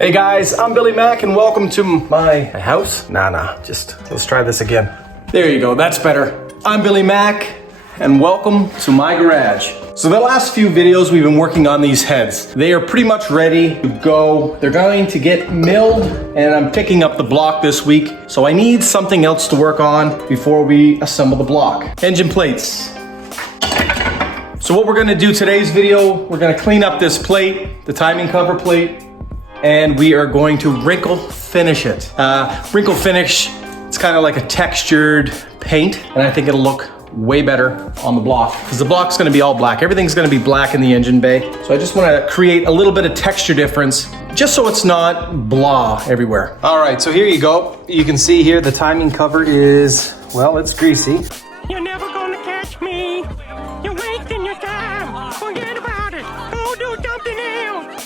Hey guys, I'm Billy Mack and welcome to my house. Let's try this again. There you go, that's better. I'm Billy Mack and welcome to my garage. So the last few videos we've been working on these heads. They are pretty much ready to go. They're going to get milled and I'm picking up the block this week. So I need something else to work on before we assemble the block. Engine plates. So what we're gonna do today's video, we're gonna clean up this plate, the timing cover plate, and we are going to wrinkle finish it. Wrinkle finish, it's kind of like a textured paint, and I think it'll look way better on the block because the block's gonna be all black. Everything's gonna be black in the engine bay. So I just wanna create a little bit of texture difference just so it's not blah everywhere. All right, so here you go. You can see here the timing cover is, well, it's greasy. You're never gonna catch me. You're wasting your time. Forget about it. Go do something else.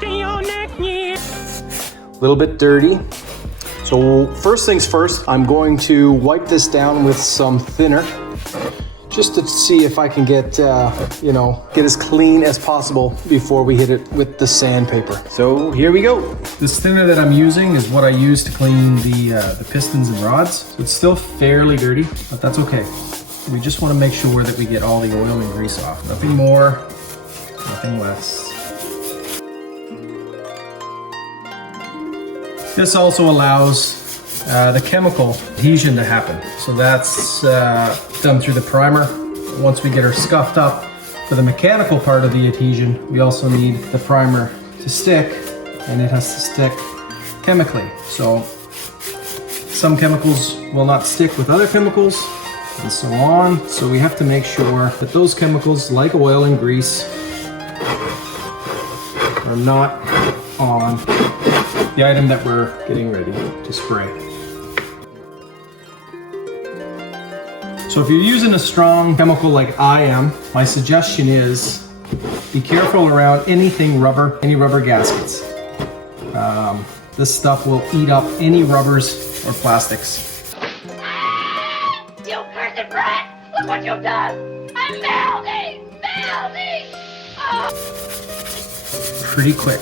See you next year. A little bit dirty. So first things first, I'm going to wipe this down with some thinner just to see if I can get, get as clean as possible before we hit it with the sandpaper. So here we go. This thinner that I'm using is what I use to clean the pistons and rods. So it's still fairly dirty, but that's okay. We just want to make sure that we get all the oil and grease off. Nothing more, nothing less. This also allows the chemical adhesion to happen. So that's done through the primer. Once we get her scuffed up for the mechanical part of the adhesion, we also need the primer to stick, and it has to stick chemically. So some chemicals will not stick with other chemicals and so on. So we have to make sure that those chemicals, like oil and grease, are not on the item that we're getting ready to spray. So if you're using a strong chemical like I am, my suggestion is be careful around anything rubber, any rubber gaskets. This stuff will eat up any rubbers or plastics. You cursed brat! Look what you've done! I'm melting! Melting! Oh. Pretty quick.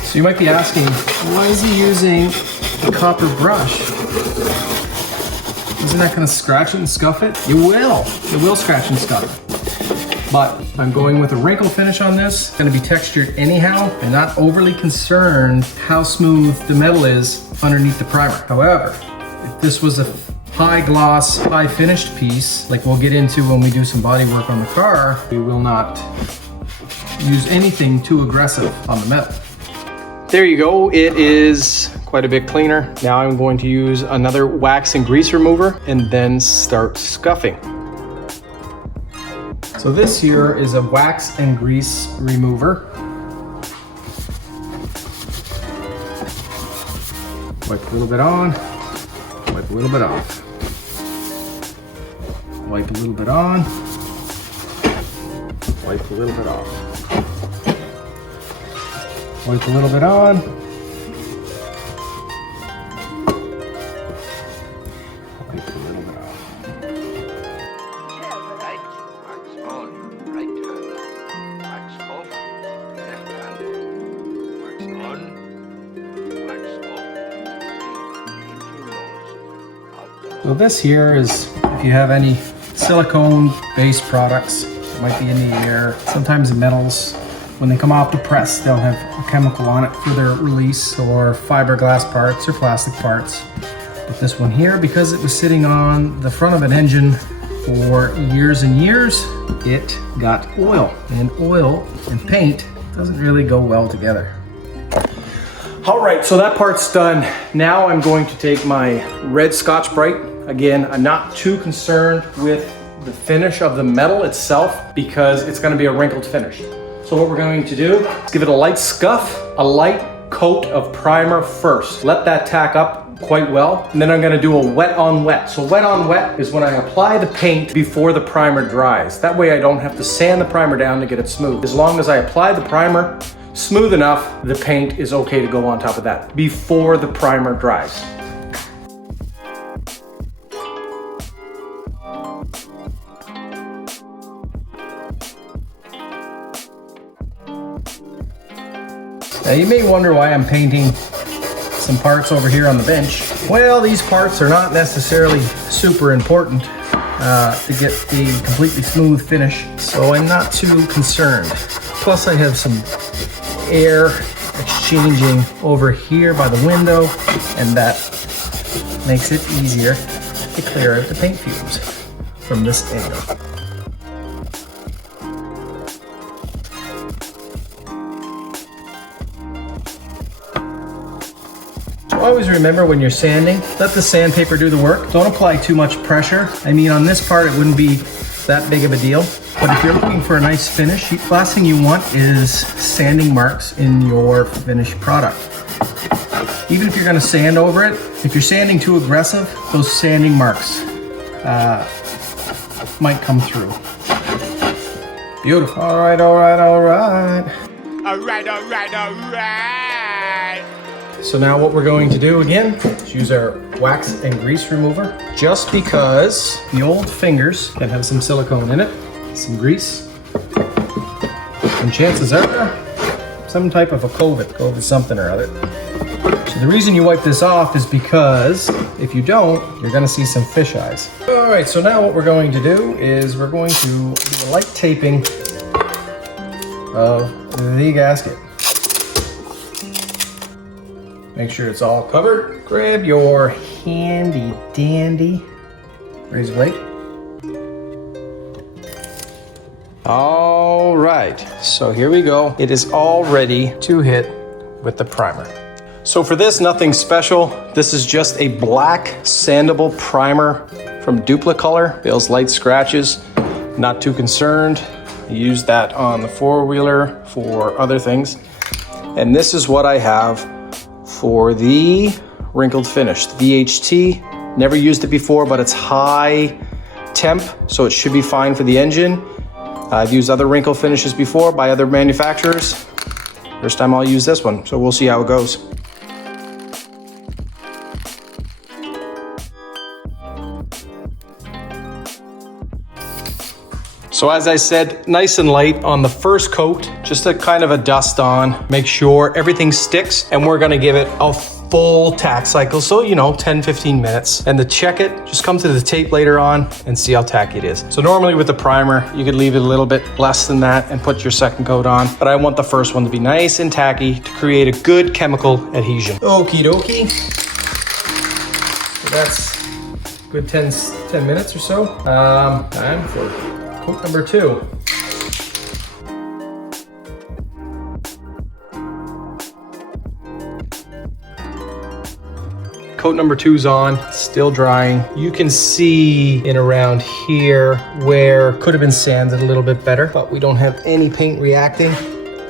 So you might be asking, why is he using a copper brush? Isn't that gonna scratch it and scuff it? It will scratch and scuff it. But I'm going with a wrinkle finish on this. It's gonna be textured anyhow. I'm not overly concerned how smooth the metal is underneath the primer. However, if this was a high gloss, high finished piece, like we'll get into when we do some body work on the car, we will not use anything too aggressive on the metal. There you go, it is quite a bit cleaner. Now I'm going to use another wax and grease remover and then start scuffing. So this here is a wax and grease remover. Wipe a little bit on, wipe a little bit off. Wipe a little bit on, wipe a little bit off. Wipe a little bit on. Wipe a little bit off. Right, wax on, right hand, wax off, left hand, wax on, wax off. So this here is, if you have any silicone-based products, it might be in the air. Sometimes the metals, when they come off the press, they'll have a chemical on it for their release, or fiberglass parts or plastic parts. But this one here, because it was sitting on the front of an engine for years and years, it got oil. And oil and paint doesn't really go well together. All right, so that part's done. Now I'm going to take my red Scotch-Brite. Again, I'm not too concerned with the finish of the metal itself because it's gonna be a wrinkled finish. So what we're going to do is give it a light scuff, a light coat of primer first. Let that tack up quite well. And then I'm gonna do a wet on wet. So wet on wet is when I apply the paint before the primer dries. That way I don't have to sand the primer down to get it smooth. As long as I apply the primer smooth enough, the paint is okay to go on top of that before the primer dries. Now you may wonder why I'm painting some parts over here on the bench. Well, these parts are not necessarily super important to get the completely smooth finish, so I'm not too concerned. Plus I have some air exchanging over here by the window, and that makes it easier to clear out the paint fumes from this angle. Always remember when you're sanding, let the sandpaper do the work. Don't apply too much pressure. I mean, on this part, it wouldn't be that big of a deal. But if you're looking for a nice finish, the last thing you want is sanding marks in your finished product. Even if you're gonna sand over it, if you're sanding too aggressive, those sanding marks might come through. Beautiful. All right, all right, all right. All right, all right, all right. So now what we're going to do again is use our wax and grease remover, just because the old fingers can have some silicone in it, some grease, and chances are some type of a COVID something or other. So the reason you wipe this off is because if you don't, you're gonna see some fish eyes. All right, so now what we're going to do is we're going to do a light taping of the gasket. Make sure it's all covered. Grab your handy dandy razor blade. All right, so here we go. It is all ready to hit with the primer. So for this, nothing special. This is just a black sandable primer from Duplicolor. Feels light scratches, not too concerned. I use that on the four-wheeler for other things. And this is what I have for the wrinkled finish, the VHT. Never used it before, but it's high temp, so it should be fine for the engine. I've used other wrinkle finishes before by other manufacturers. First time I'll use this one, so we'll see how it goes. So as I said, nice and light on the first coat, just a kind of a dust on, make sure everything sticks, and we're gonna give it a full tack cycle. So, 10-15 minutes. And to check it, just come to the tape later on and see how tacky it is. So normally with the primer, you could leave it a little bit less than that and put your second coat on, but I want the first one to be nice and tacky to create a good chemical adhesion. Okie dokie. So that's a good 10 minutes or so. Time for coat number 2. Coat number 2's on, still drying. You can see in around here where could have been sanded a little bit better, but we don't have any paint reacting,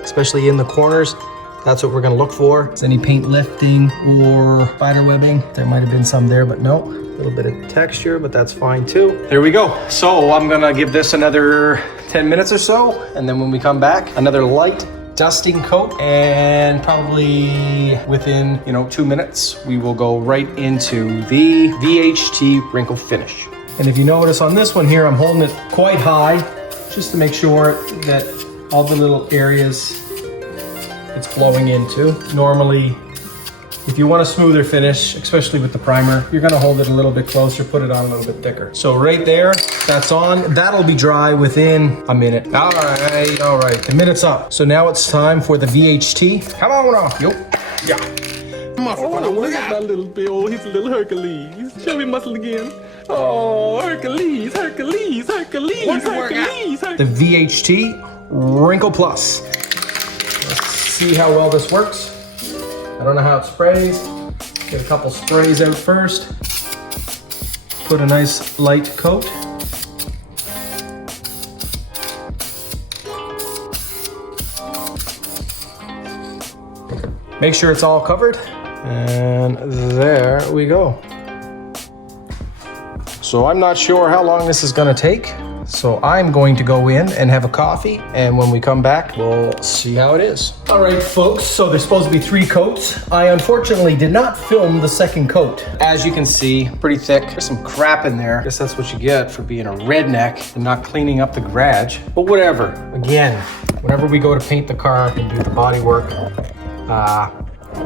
especially in the corners. That's what we're gonna look for. Is any paint lifting or spider webbing? There might have been some there, but no. A little bit of texture, but that's fine too. There we go. So I'm gonna give this another 10 minutes or so, and then when we come back, another light dusting coat, and probably within 2 minutes, we will go right into the VHT wrinkle finish. And if you notice on this one here, I'm holding it quite high, just to make sure that all the little areas it's flowing into. Normally, if you want a smoother finish, especially with the primer, you're gonna hold it a little bit closer, put it on a little bit thicker. So right there, that's on. That'll be dry within a minute. All right, the minute's up. So now it's time for the VHT. Come on now, yo. Yeah. Oh, look at that little Bill. He's a little Hercules. Show me muscle again. Oh, Hercules, Hercules, Hercules, Hercules. The VHT Wrinkle Plus. Let's see how well this works. I don't know how it sprays. Get a couple sprays out first. Put a nice light coat. Make sure it's all covered. And there we go. So I'm not sure how long this is gonna take. So I'm going to go in and have a coffee, and when we come back, we'll see how it is. All right, folks, so there's supposed to be 3 coats. I unfortunately did not film the second coat. As you can see, pretty thick. There's some crap in there. I guess that's what you get for being a redneck and not cleaning up the garage. But whatever. Again, whenever we go to paint the car and do the body work,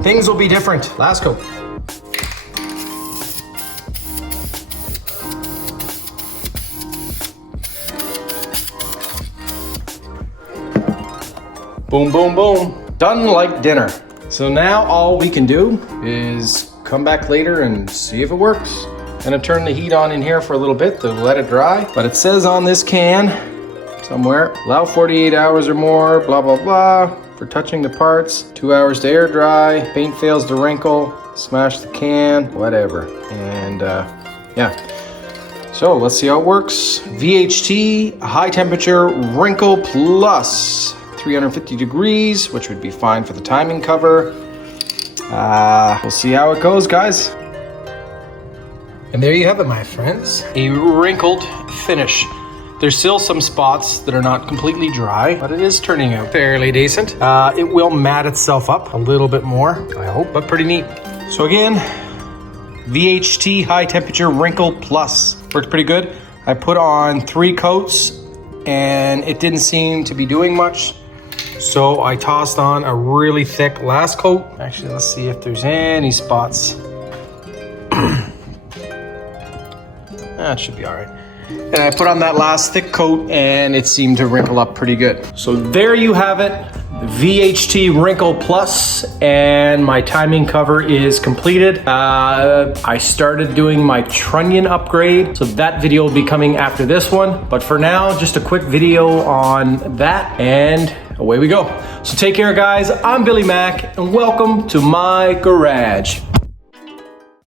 things will be different. Last coat. Boom, boom, boom. Done like dinner. So now all we can do is come back later and see if it works. Gonna turn the heat on in here for a little bit to let it dry. But it says on this can, somewhere, allow 48 hours or more, blah, blah, blah. For touching the parts, 2 hours to air dry, paint fails to wrinkle, smash the can, whatever. And yeah. So let's see how it works. VHT, high temperature, Wrinkle Plus. 350 degrees, which would be fine for the timing cover. We'll see how it goes, guys. And there you have it, my friends. A wrinkled finish. There's still some spots that are not completely dry, but it is turning out fairly decent. It will mat itself up a little bit more, I hope, but pretty neat. So again, VHT high temperature Wrinkle Plus. Works pretty good. I put on 3 coats and it didn't seem to be doing much. So I tossed on a really thick last coat. Actually, let's see if there's any spots. That should be all right. And I put on that last thick coat and it seemed to wrinkle up pretty good. So there you have it. VHT Wrinkle Plus, and my timing cover is completed. I started doing my trunnion upgrade, so that video will be coming after this one. But for now, just a quick video on that, and away we go. So take care, guys. I'm Billy Mack, and welcome to my garage.